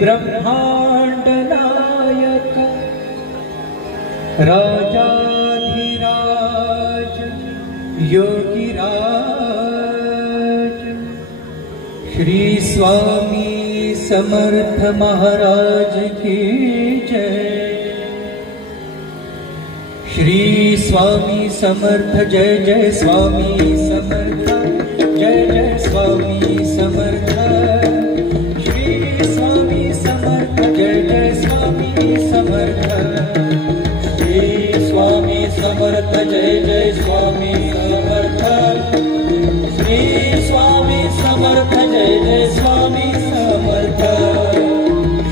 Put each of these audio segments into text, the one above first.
ब्रह्मांड नायक राजाधिराज योगीराज श्री स्वामी समर्थ महाराज की जय। श्री स्वामी समर्थ जय जय स्वामी समर्थ जय जय स्वामी समर्थ। श्री स्वामी समर्थ जय जय स्वामी समर्थ। श्री स्वामी समर्थ जय जय स्वामी समर्थ। श्री स्वामी समर्थ जय जय स्वामी समर्थ।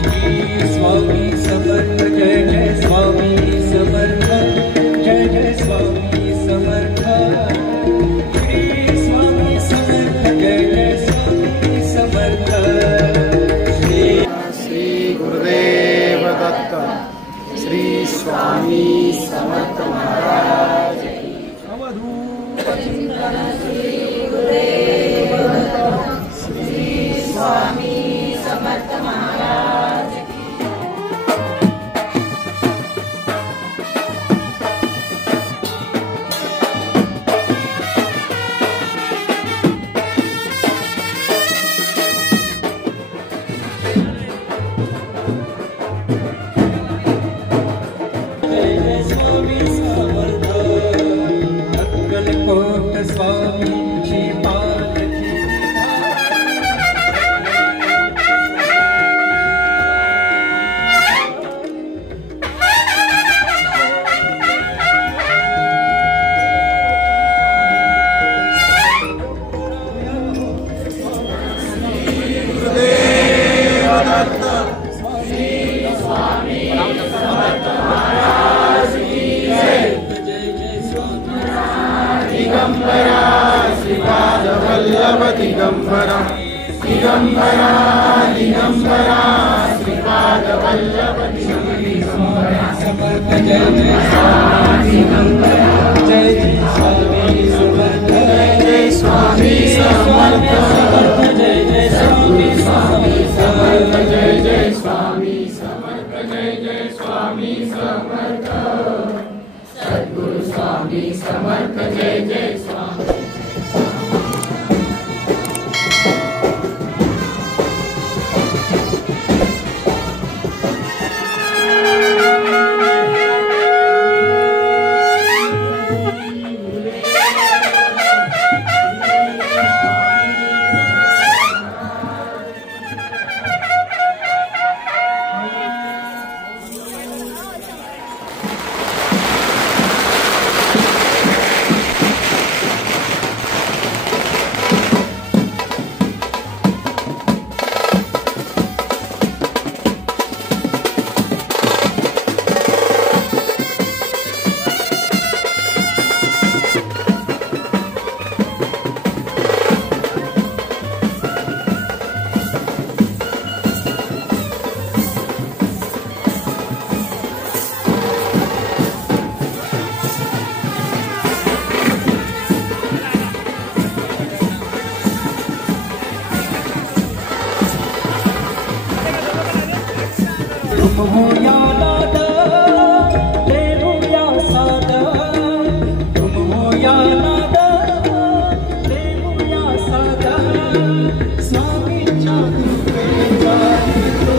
श्री स्वामी समर्थ जय जय स्वामी समर्थ जय जय स्वामी समर्थ। श्री स्वामी समर्थ जय जय स्वामी समर्थ। श्री गुरुदेव दत्त श्री स्वामी समर्थ महाराज अवधूत चिंतन श्री गुरुदेव दत्त श्री स्वामी समर्थ महाराज। दिगंबरा दिगंबरा दिगंबरा श्रीपाद वल्लभ दिगंबरा समर्थ जय जय दिगंबरा जय जय स्वामी समर्थ जय जय स्वामी समर्थ जय जय स्वामी समर्थ जय जय स्वामी समर्थ जय जय स्वामी समर्थ सद्गुरु स्वामी समर्थ जय जय स्वामी। तुम हो या दादा देव या सादा। तुम हो या नादा देव या सादा। स्वामी जादू पे जाने तो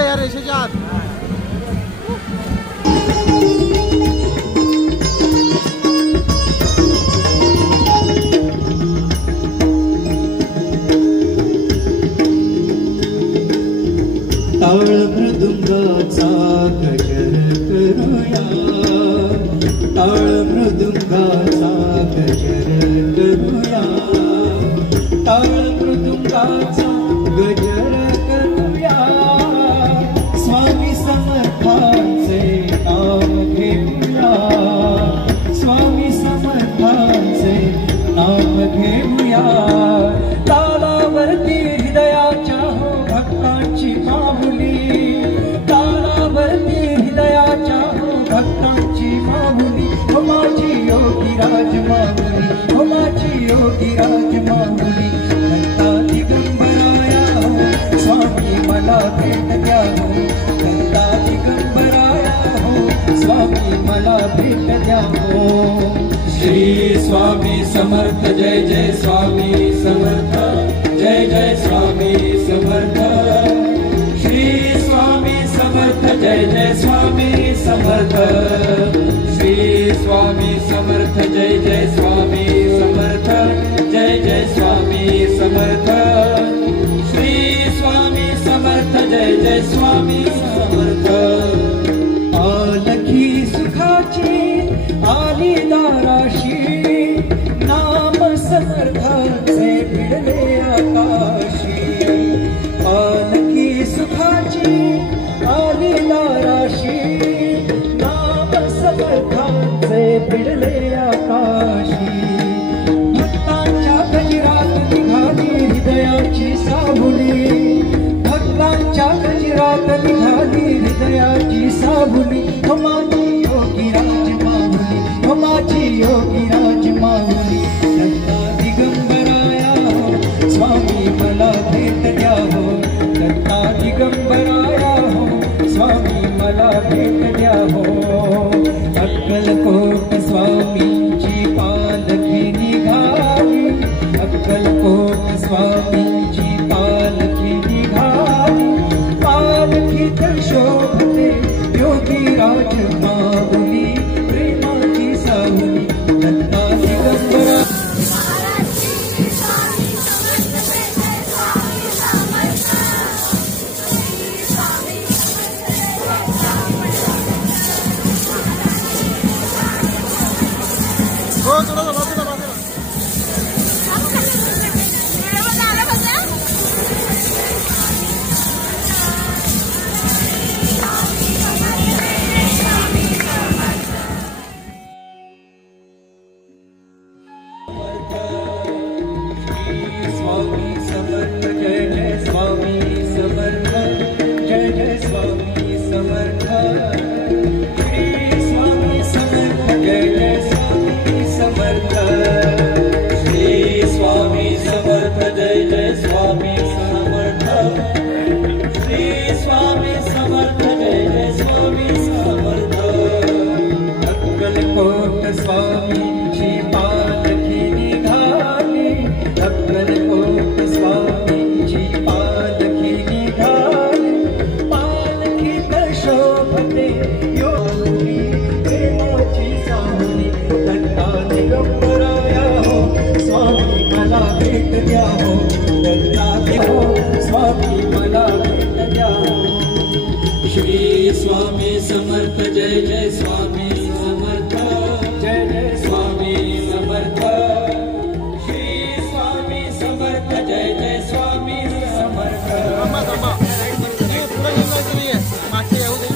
आले यार रेषेच्या आत. टाळ मृदुंगाचा गजर करूया, टाळ मृदुंगाचा गजर करूया, टाळ मृदुंगाचा गजर करूया. स्वामी समर्थांचे नाम घेऊया, स्वामी समर्थांचे नाम घेऊया. तालावरती हृदयाच्या हो भक्तांची माऊली, तालावरती हृदयाच्या हो भक्तांची माऊली. हो माझी योगी राज माऊली, हो माझी योगी राज माऊली. दत्ता दिगंबराया हो स्वामी मला भेट द्या हो, दत्ता दिगंबराया हो स्वामी मला भेट द्या हो. श्री स्वामी समर्थ जय जय स्वामी समर्थ, जय जय स्वामी समर्थ. श्री स्वामी समर्थ जय जय स्वामी समर्थ, श्री स्वामी समर्थ जय जय स्वामी समर्थ, जय जय स्वामी समर्थ. श्री स्वामी समर्थ जय जय स्वामी समर्थ. आलखी सुखाची आली दाराशी, नाम समर्थांचे भिडले आकाशी. पालखी सुखाची आली दाराशी, नाम समर्थांचे भिडले आकाशी. भक्तांच्या गजरात निघाली हृदयाची साबुली, भक्तांच्या गजरात निघाली हृदयाची साबुली. हो माझी योगी राज माऊली, हो माझी योगी राज माऊली. दत्ता दिगंबराया हो स्वामी मला भेट द्या हो, दत्ता दिगंबराया हो स्वामी मला भेट द्या हो. अक्कलकोट स्वामींची पालखी निघाली, अक्कलकोट स्वामींची पालखी निघाली. पालखीत शोभते योगी राज माऊली, प्रेमाची सावली. दत्ता दिगंबरा हो थोडं बाजूला बाजूला. स्वामी समर्थ जय जय स्वामी समर्थ, जय जय स्वामी समर्थ. श्री स्वामी समर्थ जय जय स्वामी समर्थ, श्री स्वामी समर्थ जय जय स्वामी समर्थ. श्री स्वामी समर्थ जय जय स्वामी समर्थ. अक्कलकोट स्वामींची पालखी निघाली, अक्कलकोट स्वामींची पालखी निघाली. पालखीत शोभते योगी प्रेमाची सावली. दत्ता दिगंबराया हो स्वामी मला भेट द्या हो, दत्ता हो स्वामी मला भेट द्या हो. श्री स्वामी समर्थ जय जय स्वामी समर्थ, जय जय स्वामी समर्थ. श्री स्वामी समर्थ जय जय स्वामी समर्थ. थांबा थांबा, पुढे घेऊन जायचं नाहीये, मागचे येऊ दे.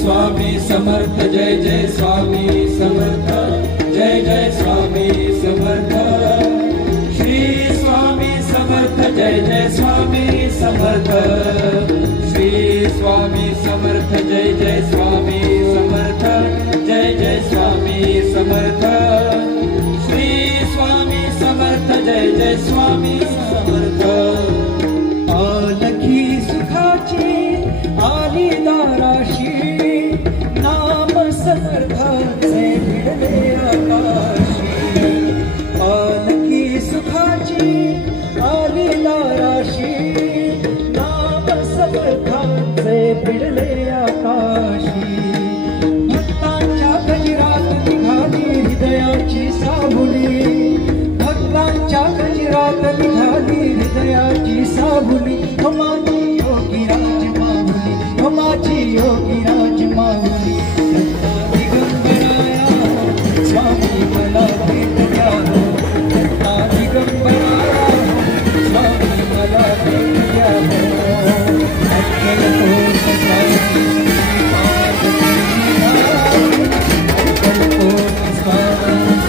स्वामी समर्थ जय जय स्वामी समर्थ जय जय स्वामी समर्थ श्री स्वामी समर्थ जय जय स्वामी समर्थ श्री स्वामी समर्थ जय जय स्वामी समर्थ जय जय स्वामी समर्थ श्री स्वामी समर्थ जय जय स्वामी समर्थ आलखी सुखाची आली दाराशी समर्थाचे भिडले आकाशी पालखी सुखाची आली दाराशी नाम समर्थाचे भिडले आकाशी भक्तांच्या गजरात निघाली हृदयाची साबुली भक्तांच्या गजरात निघाली हृदयाची साबुली हो माझी योगीराज माऊली हो माझी योगीराज माऊली स्वामी मला भेट द्या दत्ता दिगंबरा स्वामी मला भेट द्या अक्कलकोट स्वामी अक्कलकोट स्वामी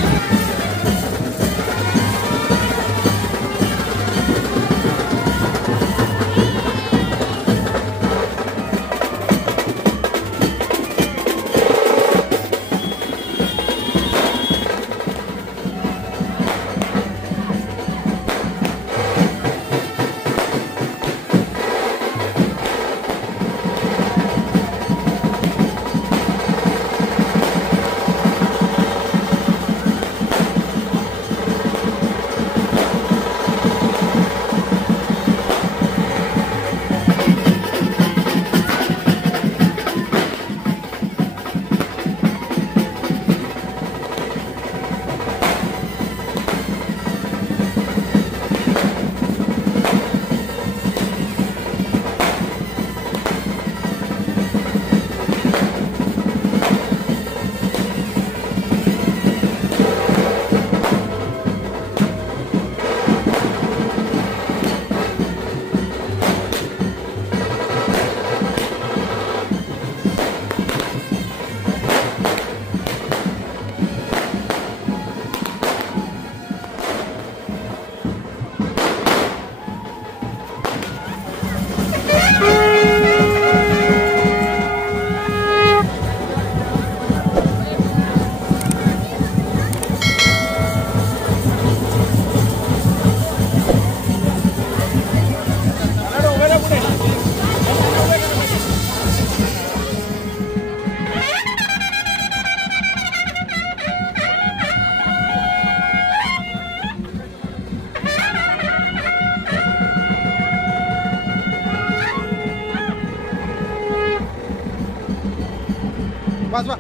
वाजवा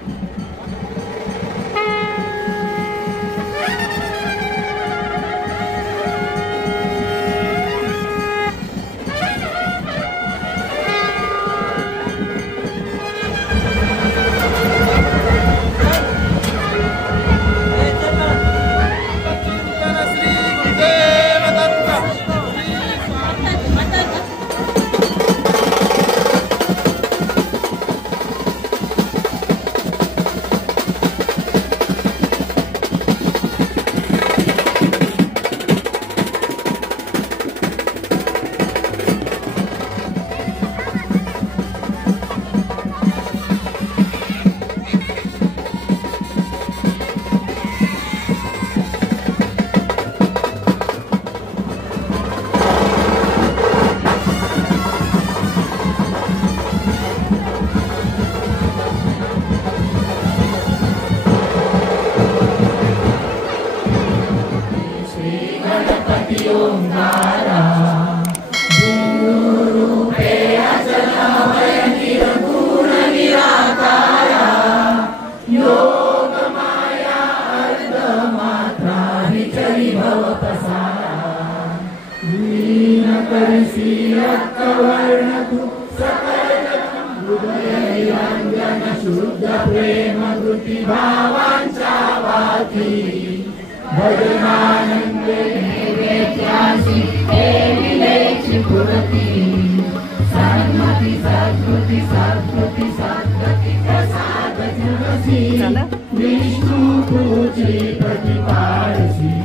शुद्ध प्रेम वृत्ती भावांच्या वाती भजनानंदे नैवेद्यासी देवीची पुरती साधमती साधुती साधुती साधुती प्रसाद जनसी विष्णु पूजी प्रतिपाळसी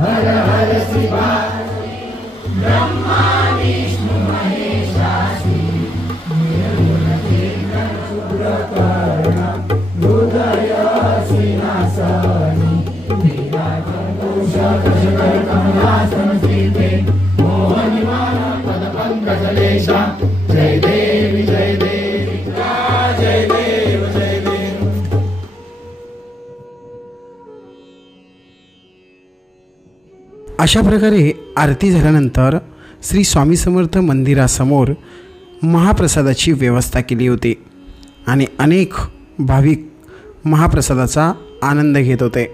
हर हर शिवा ब्रह्मा विष्णु महेशासी हृदय सिंहासनी मोहनिवाला पदपंकजलेशा जय देवी जय देवी जय देव जय देव। अशा प्रकारे आरती झाल्यानंतर श्री स्वामी समर्थ मंदिरासमोर महाप्रसादाची व्यवस्था केली होती आणि अनेक भाविक महाप्रसादाचा आनंद घेत होते।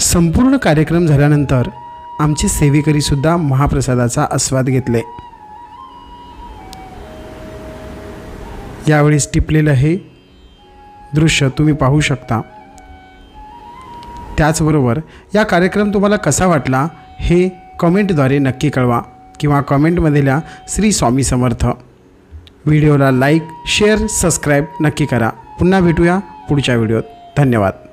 संपूर्ण कार्यक्रम झाल्यानंतर आमचे सेवेकरी सुद्धा महाप्रसादाचा आस्वाद घेतले। यावेळेस टिपलेलं हे दृश्य तुम्ही पाहू शकता। त्याचबरोबर या कार्यक्रम तुम्हाला कसा वाटला हे कमेंटद्वारे नक्की कळवा किंवा कमेंटमध्ये लिहा श्री स्वामी समर्थ। व्हिडिओला लाईक शेअर सबस्क्राईब नक्की करा। पुन्हा भेटूया पुढच्या व्हिडिओत। धन्यवाद।